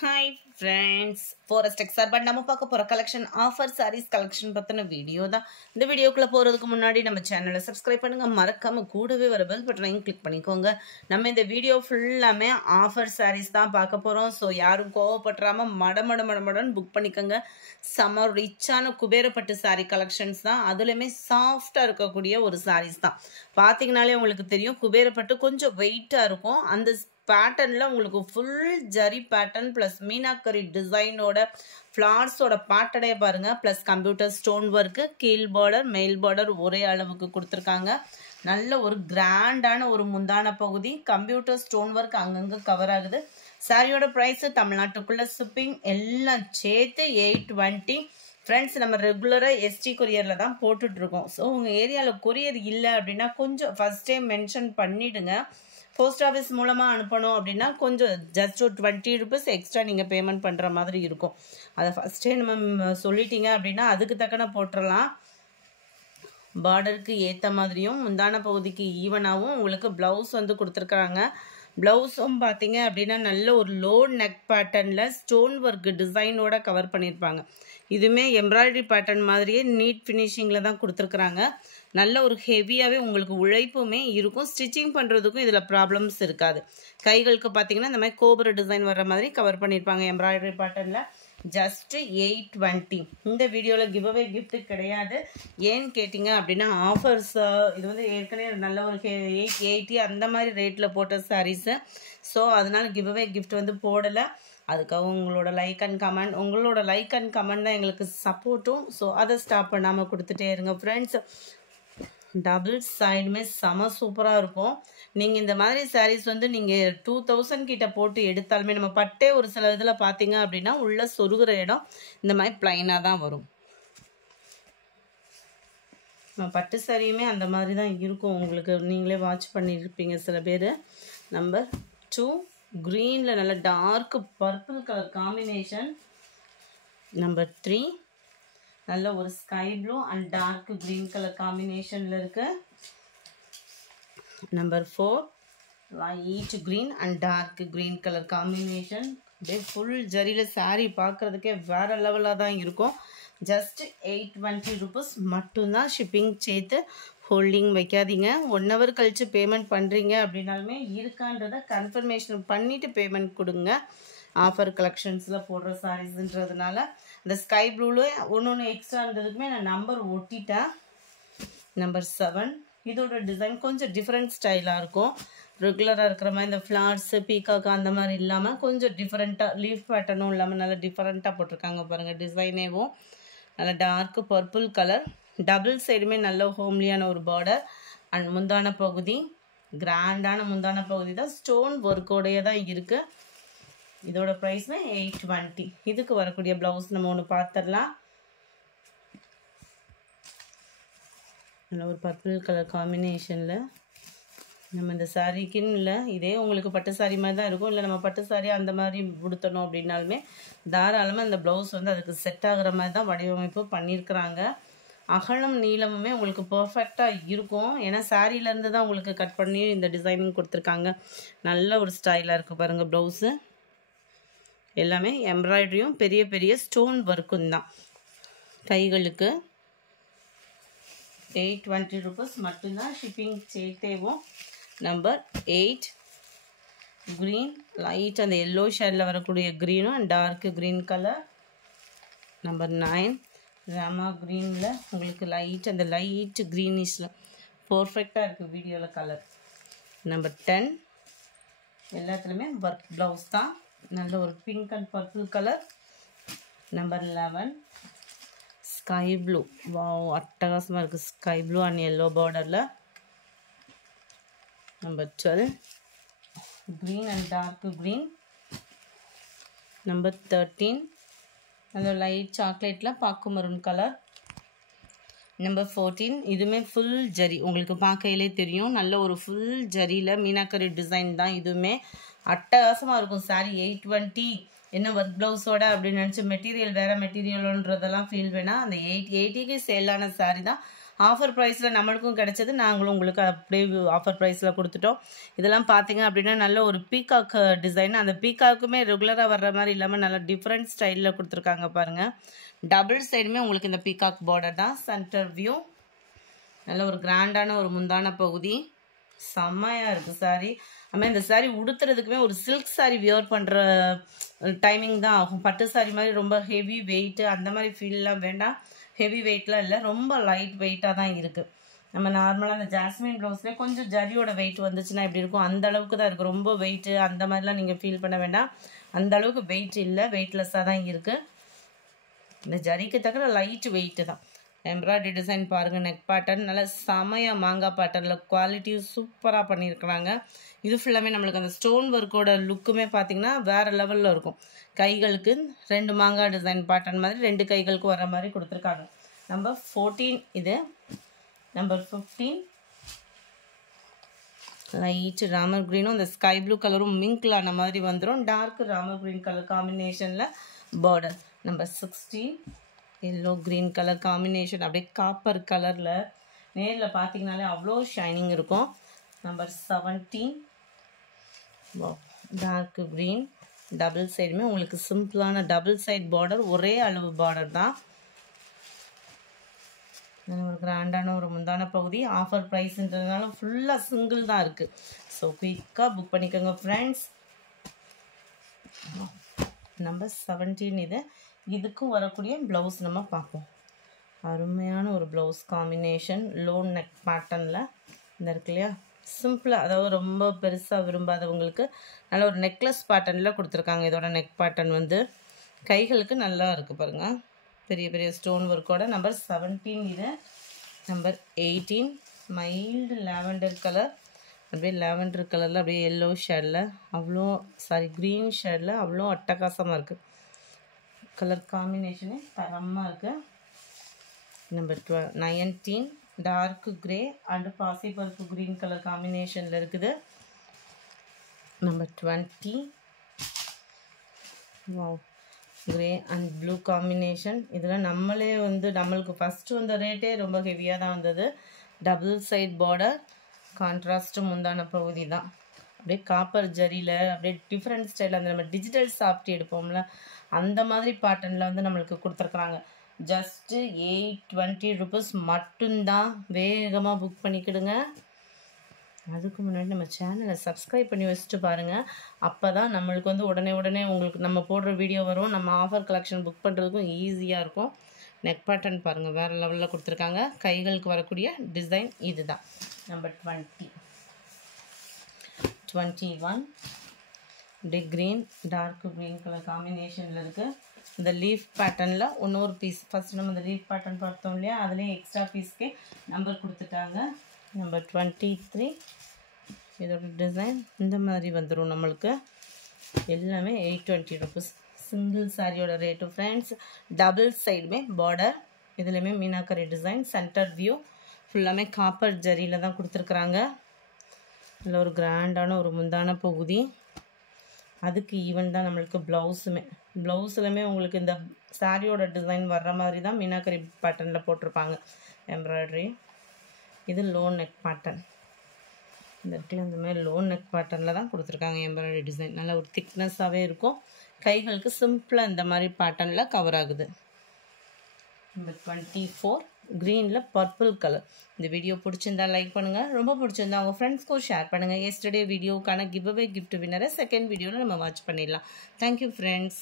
Hi friends, Forest Exar but நம்ம பார்க்க போற collection offer sarees collection பத்தின வீடியோ தான். இந்த வீடியோக்குள்ள போறதுக்கு முன்னாடி நம்ம சேனலை சப்ஸ்கிரைப் பண்ணுங்க, மறக்காம கூடவே வர பெல் பட்டனையும் கிளிக் பண்ணிக்கோங்க. நம்ம இந்த வீடியோ ஃபுல்லாமே ஆஃபர் sarees தான் பார்க்க போறோம். ஸோ யாரும் கோவப்பட்டுறாம மடமடன்னு புக் பண்ணிக்கோங்க. செம ரிச்சான குபேரப்பட்டு சாரீ கலெக்ஷன்ஸ் தான். அதுலயுமே சாஃப்டா இருக்கக்கூடிய ஒரு sarees தான். பார்த்தீங்கனாலே உங்களுக்கு தெரியும் குபேரப்பட்டு கொஞ்சம் வெயிட்டா இருக்கும். அந்த பேட்டர்னில் உங்களுக்கு full zari pattern plus meenakari டிசைனோட ஃப்ளார்ஸோட பேட்டர்னே பாருங்கள். ப்ளஸ் கம்ப்யூட்டர் ஸ்டோன் ஒர்க்கு, கீழ் பார்டர் மேல் பார்டர் ஒரே அளவுக்கு கொடுத்துருக்காங்க. நல்ல ஒரு கிராண்டான ஒரு முந்தான பகுதி, கம்ப்யூட்டர் ஸ்டோன் ஒர்க் அங்கங்கே கவர் ஆகுது. சாரியோட ப்ரைஸு தமிழ்நாட்டுக்குள்ளே ஷிப்பிங் எல்லாம் சேர்த்து 820. ஃப்ரெண்ட்ஸ், நம்ம ரெகுலராக எஸ்டி கொரியரில் தான் போட்டுட்ருக்கோம். ஸோ உங்கள் ஏரியாவில் கொரியர் இல்லை அப்படின்னா கொஞ்சம் ஃபஸ்ட் டைம் மென்ஷன் பண்ணிவிடுங்க. போஸ்ட் ஆஃபீஸ் மூலமாக அனுப்பணும் அப்படின்னா கொஞ்சம் ஜஸ்ட் ஒரு 20 ரூபீஸ் எக்ஸ்ட்ரா நீங்கள் பேமெண்ட் பண்ணுற மாதிரி இருக்கும். அதை ஃபஸ்ட்டே நம்ம சொல்லிட்டீங்க அப்படின்னா அதுக்கு தக்கன போட்டுடலாம். பார்டருக்கு ஏற்ற மாதிரியும் முந்தான பகுதிக்கு ஈவனாகவும் உங்களுக்கு ப்ளவுஸ் வந்து கொடுத்துருக்குறாங்க. ப்ளவுஸும் பார்த்தீங்க அப்படின்னா நல்ல ஒரு லோ நெக் பேட்டர்னில் ஸ்டோன் ஒர்க் டிசைனோட கவர் பண்ணியிருப்பாங்க. இதுவுமே எம்ப்ராய்டரி பேட்டர்ன் மாதிரியே நீட் ஃபினிஷிங்கில் தான் கொடுத்துருக்குறாங்க. நல்ல ஒரு ஹெவியாகவே உங்களுக்கு உழைப்புமே இருக்கும். ஸ்டிச்சிங் பண்ணுறதுக்கும் இதில் ப்ராப்ளம்ஸ் இருக்காது. கைகளுக்கு பார்த்தீங்கன்னா இந்த மாதிரி கோபுர டிசைன் வர்ற மாதிரி கவர் பண்ணியிருப்பாங்க எம்ப்ராய்டரி பேட்டர்னில். ஜஸ்ட்டு 820. இந்த வீடியோவில் கிவ்அவே கிஃப்ட்டு கிடையாது. ஏன்னு கேட்டிங்க அப்படின்னா ஆஃபர்ஸ் இது வந்து ஏற்கனவே நல்ல ஒரு 880 அந்த மாதிரி ரேட்டில் போட்ட சாரீஸு. ஸோ அதனால் கிவ்அவே கிஃப்ட் வந்து போடலை. அதுக்காக உங்களோட லைக் அண்ட் கமெண்ட் தான் எங்களுக்கு சப்போர்ட்டும். ஸோ அதை ஸ்டாப் பண்ணாமல் கொடுத்துட்டே இருங்க ஃப்ரெண்ட்ஸ். டபுள் சைடுமே செம சூப்பராக இருக்கும். நீங்கள் இந்த மாதிரி சாரீஸ் வந்து நீங்கள் 2000 கிட்ட போட்டு எடுத்தாலுமே நம்ம பட்டே ஒரு சில இதில் பார்த்தீங்க அப்படின்னா உள்ள சொருகிற இடம் இந்த மாதிரி பிளைனாக தான் வரும். நம்ம பட்டு சாரியுமே அந்த மாதிரி தான் இருக்கும். உங்களுக்கு நீங்களே வாட்ச் பண்ணியிருப்பீங்க சில பேர். நம்பர் 2 க்ரீனில் நல்ல dark purple colour combination. Number 3 நல்ல ஒரு sky blue and dark green colour காம்பினேஷனில் இருக்கு. Number 4 light green and dark green colour combination. அப்படியே ஃபுல் ஜரியில் சாரீ பார்க்குறதுக்கே வேறு லெவலாக தான் இருக்கும். ஜஸ்ட் 820 ரூபீஸ் மட்டும்தான். ஷிப்பிங் சேர்த்து. ஹோல்டிங் வைக்காதீங்க. 1 hour கழித்து பேமெண்ட் பண்ணுறீங்க அப்படின்னாலுமே இருக்கான்றதை கன்ஃபர்மேஷன் பண்ணிவிட்டு பேமெண்ட் கொடுங்க. ஆஃபர் கலெக்ஷன்ஸில் போடுற சாரீஸ்ன்றதுனால இந்த ஸ்கை ப்ளூவில் ஒன்று எக்ஸ்ட்ரா இருந்ததுக்குமே நான் நம்பர் ஒட்டிட்டேன். நம்பர் 7 இதோட டிசைன் கொஞ்சம் டிஃப்ரெண்ட் ஸ்டைலாக இருக்கும். ரெகுலராக இருக்கிற மாதிரி இந்த ஃப்ளார்ஸு பீக்காக்கு அந்த மாதிரி இல்லாமல் கொஞ்சம் டிஃப்ரெண்ட்டாக லீஃப் பேட்டர்னும் இல்லாமல் நல்லா டிஃப்ரெண்ட்டாக போட்டிருக்காங்க பாருங்கள். டிசைனேவும் நல்லா டார்க்கு பர்பிள் கலர். டபுள் சைடுமே நல்ல ஹோம்லியான ஒரு பார்டர் அண்ட் முந்தான பகுதி கிராண்டான முந்தான பகுதி தான். ஸ்டோன் ஒர்க்கோடைய தான் இருக்குது. இதோட ப்ரைஸ்மே 820. இதுக்கு வரக்கூடிய ப்ளவுஸ் நம்ம ஒன்று பார்த்துடலாம். நல்ல ஒரு பர்பிள் கலர் காம்பினேஷனில் நம்ம இந்த சாரீக்குன்னு இல்லை, இதே உங்களுக்கு பட்டு சாரீ மாதிரி தான் இருக்கும். இல்லை நம்ம பட்டு சாரீ அந்த மாதிரி உடுத்தணும் அப்படின்னாலுமே தாராளமாக இந்த ப்ளவுஸ் வந்து அதுக்கு செட் ஆகிற மாதிரி தான் வடிவமைப்பு பண்ணியிருக்கிறாங்க. அகலம் நீளமுமே உங்களுக்கு பர்ஃபெக்டாக இருக்கும். ஏன்னா சாரீலேருந்து தான் உங்களுக்கு கட் பண்ணி இந்த டிசைனிங் கொடுத்துருக்காங்க. நல்ல ஒரு ஸ்டைலாக இருக்குது பாருங்கள். ப்ளவுஸு எல்லாமே எம்ப்ராய்டரியும் பெரிய பெரிய ஸ்டோன் ஒர்க்கும் தான். கைகளுக்கு 820 ரூபீஸ் மட்டும்தான். ஷிப்பிங் சேர்த்தேவும். நம்பர் 8 க்ரீன் லைட் அந்த எல்லோ ஷேடில் வரக்கூடிய க்ரீனும் and dark green colour. Number 9 Rama க்ரீனில் உங்களுக்கு லைட் அந்த லைட் க்ரீனிஷில் பர்ஃபெக்டாக இருக்குது வீடியோவில் கலர். நம்பர் 10 எல்லாத்துலேயுமே ஒர்க் ப்ளவுஸ் தான். நல்ல ஒரு pink and purple colour. Number 11 sky blue. Wow, அட்டகாசமாக இருக்குது. ஸ்கை ப்ளூ அண்ட் எல்லோ பார்டரில். Number 12 green and dark green. Number 13 நல்ல லைட் சாக்லேட்டில் பாக்கு மரூன் கலர். நம்பர் 14 இதுவுமே ஃபுல் ஜரி. உங்களுக்கு பார்க்கையிலே தெரியும் நல்ல ஒரு ஃபுல் ஜரியில் மீனாக்கரி டிசைன் தான். இதுவுமே அட்டகாசமாக இருக்கும். சாரி 820 என்ன ஒர்க் ப்ளவுஸோட அப்படின்னு நினச்சி மெட்டீரியல் வேறு மெட்டீரியலுன்றதெல்லாம் ஃபீல் வேணால் அந்த 880க்கு சேலான சாரீ தான். ஆஃபர் ப்ரைஸில் நம்மளுக்கும் கிடைச்சது, நாங்களும் உங்களுக்கு அப்படியே ஆஃபர் ப்ரைஸில் கொடுத்துட்டோம். இதெல்லாம் பார்த்தீங்க அப்படின்னா நல்ல ஒரு பீகாக் டிசைன். அந்த பீகாக்குமே ரெகுலராக வர்ற மாதிரி இல்லாமல் நல்ல டிஃப்ரெண்ட் ஸ்டைலில் கொடுத்துருக்காங்க பாருங்கள். டபுள் சைடுமே உங்களுக்கு இந்த பீகாக் பார்டர் தான். சென்டர் வியூ நல்ல ஒரு கிராண்டான ஒரு முந்தான பகுதி, செம்மையாக இருக்குது சாரீ. அதுமாதிரி இந்த சாரீ உடுத்துறதுக்குமே ஒரு சில்க் சாரீ வியர் பண்ணுற டைமிங் தான் ஆகும். பட்டு சாரீ மாதிரி ரொம்ப ஹெவி வெயிட்டு அந்த மாதிரி ஃபீல்லாம் வேண்டாம். ஹெவி வெயிட்லாம் இல்லை, ரொம்ப லைட் வெயிட்டாக தான் இருக்குது. நம்ம நார்மலாக அந்த ஜாஸ்மின் ப்ளவுஸ்லேயே கொஞ்சம் ஜரியோட வெயிட் வந்துச்சுன்னா எப்படி இருக்கும், அந்த அளவுக்கு தான் இருக்குது. ரொம்ப வெயிட்டு அந்த மாதிரிலாம் நீங்கள் ஃபீல் பண்ண வேண்டாம். அந்த அளவுக்கு வெயிட் இல்லை, வெயிட்லெஸ்ஸாக தான் இருக்குது. இந்த ஜரிக்கு தக்க லைட் வெயிட்டு தான். எம்ப்ராய்டரி டிசைன் பாருங்கள். நெக் பேட்டர்ன் நல்லா செமையாக மாங்காய் பேட்டர்னில் குவாலிட்டியும் சூப்பராக பண்ணியிருக்கிறாங்க. இது ஃபுல்லாமே நம்மளுக்கு அந்த ஸ்டோன் ஒர்க்கோட லுக்குமே பார்த்திங்கன்னா வேறு லெவலில் இருக்கும். கைகளுக்கு 2 மாங்காய் டிசைன் பேட்டர்ன் மாதிரி 2 கைகளுக்கு வர மாதிரி கொடுத்துருக்காங்க. நம்பர் 14 இது. நம்பர் 15 லைட் ராமர் க்ரீனும் இந்த ஸ்கை ப்ளூ கலரும் மிங்க்ல ஆன மாதிரி வந்துடும். டார்க் ராமர் க்ரீன் கலர் காம்பினேஷனில் border. Number 16 yellow green colour combination, அப்படியே காப்பர் கலரில் நேரில் பார்த்தீங்கனாலே அவ்வளோ ஷைனிங் இருக்கும். Number 17 dark green. டபுள் சைடுமே உங்களுக்கு சிம்பிளான டபுள் சைட் பார்டர், ஒரே அளவு பார்டர் தான். ஒரு கிராண்டான ஒரு முந்தான பகுதி. ஆஃபர் ப்ரைஸ்ன்றதுனால ஃபுல்லாக சிங்கிள் தான் இருக்குது. ஸோ குயிக்காக புக் பண்ணிக்கோங்க ஃப்ரெண்ட்ஸ். நம்பர் 17 இது. இதுக்கும் வரக்கூடிய ப்ளவுஸ் நம்ம பார்ப்போம். அருமையான ஒரு ப்ளவுஸ் காம்பினேஷன், லோ நெக் பேட்டர்னில் இந்த இருக்கு இல்லையா, சிம்பிளாக, அதாவது ரொம்ப பெருசாக விரும்பாதவங்களுக்கு நல்ல ஒரு நெக்லஸ் பேட்டர்னில் கொடுத்துருக்காங்க. இதோட நெக் பேட்டர்ன் வந்து கைகளுக்கு நல்லா இருக்குது பாருங்கள், பெரிய பெரிய ஸ்டோன் ஒர்க்கோட. நம்பர் 17 இது. நம்பர் 18 மைல்டு லாவெண்டர் கலர், அப்படியே லாவெண்டர் கலரில் அப்படியே எல்லோ ஷேடில் அவ்வளோ க்ரீன் ஷேடில் அவ்வளோ அட்டகாசமாக இருக்குது. கலர் காம்பினேஷனே தரமாக இருக்குது. நம்பர் 19 டார்க் கிரே அண்ட் பாசிப்பருப்பு க்ரீன் கலர் காம்பினேஷனில் இருக்குது. Number 20 wow grey and blue combination. இதில் நம்மளே வந்து நம்மளுக்கு ஃபஸ்ட்டு வந்த ரேட்டே ரொம்ப ஹெவியாக தான் வந்தது. டபுள் சைட் பார்டர், கான்ட்ராஸ்ட்டு முந்தான பகுதி தான். அப்படியே காப்பர் ஜரியில் அப்படியே டிஃப்ரெண்ட் ஸ்டைலில் அந்த நம்ம டிஜிட்டல் சாஃப்ட் எடுப்போம்ல அந்த மாதிரி பேட்டர்னில் வந்து நம்மளுக்கு கொடுத்துருக்குறாங்க. ஜஸ்ட்டு 820 rupees மட்டும்தான். வேகமாக புக் பண்ணிக்கிடுங்க. அதுக்கு முன்னாடி நம்ம சேனலை சப்ஸ்கிரைப் பண்ணி வச்சுட்டு பாருங்கள். அப்போ தான் நம்மளுக்கு வந்து உடனே உங்களுக்கு நம்ம போடுற வீடியோ வரும். நம்ம ஆஃபர் கலெக்ஷன் புக் பண்ணுறதுக்கும் ஈஸியாக இருக்கும். நெக் பேட்டர்ன் பாருங்கள், வேறு லெவலில் கொடுத்துருக்காங்க. கைகளுக்கு வரக்கூடிய டிசைன் இது தான். நம்பர் 20 21 அப்படியே க்ரீன் டார்க் க்ரீன் கலர் காம்பினேஷனில் இருக்குது. இந்த லீஃப் பேட்டர்னில் இன்னொரு பீஸ், ஃபஸ்ட்டு நம்ம இந்த லீஃப் பேட்டர்ன் பார்த்தோம் இல்லையா, அதுலேயே எக்ஸ்ட்ரா பீஸ்க்கே நம்பர் கொடுத்துட்டாங்க. நம்பர் 23 இதோட டிசைன் இந்த மாதிரி வந்துடும் நம்மளுக்கு. எல்லாமே 820 rupees. சிங்கிள் சாரியோட ரேட்டு ஃப்ரெண்ட்ஸ். டபுள் சைடுமே பார்டர், இதுலேயுமே மீனாக்கரி டிசைன். சென்டர் வியூ ஃபுல்லாமே காப்பர் ஜரியில் தான் கொடுத்துருக்குறாங்க. இதில் ஒரு கிராண்டான ஒரு முந்தான பகுதி. அதுக்கு ஈவன் தான் நம்மளுக்கு ப்ளவுஸுமே. ப்ளவுஸ்லுமே உங்களுக்கு இந்த சாரியோட டிசைன் வர்ற மாதிரி தான் மீனாக்கரி பேட்டர்னில் போட்டிருப்பாங்க எம்ப்ராய்டரி. இது லோ நெக் பேட்டர்ன். இந்த இடத்துல இந்த மாதிரி லோ நெக் பேட்டர்னில் தான் கொடுத்துருக்காங்க எம்ப்ராய்டரி டிசைன். நல்லா ஒரு திக்னஸாகவே இருக்கும். கைகளுக்கு சிம்பிளாக இந்த மாதிரி பேட்டர்னில் கவர் ஆகுது. நம்பர் 24 க்ரீனில் பர்பிள் கலர். இந்த வீடியோ பிடிச்சிருந்தா லைக் பண்ணுங்கள், ரொம்ப பிடிச்சிருந்தா உங்கள் ஃப்ரெண்ட்ஸ்க்கும் ஷேர் பண்ணுங்கள். எஸ்டர்டே வீடியோக்கான கிவ் அவே கிஃப்ட் வின்னரை செகண்ட் வீடியோவில் நம்ம வாட்ச் பண்ணிடலாம். Thank you friends.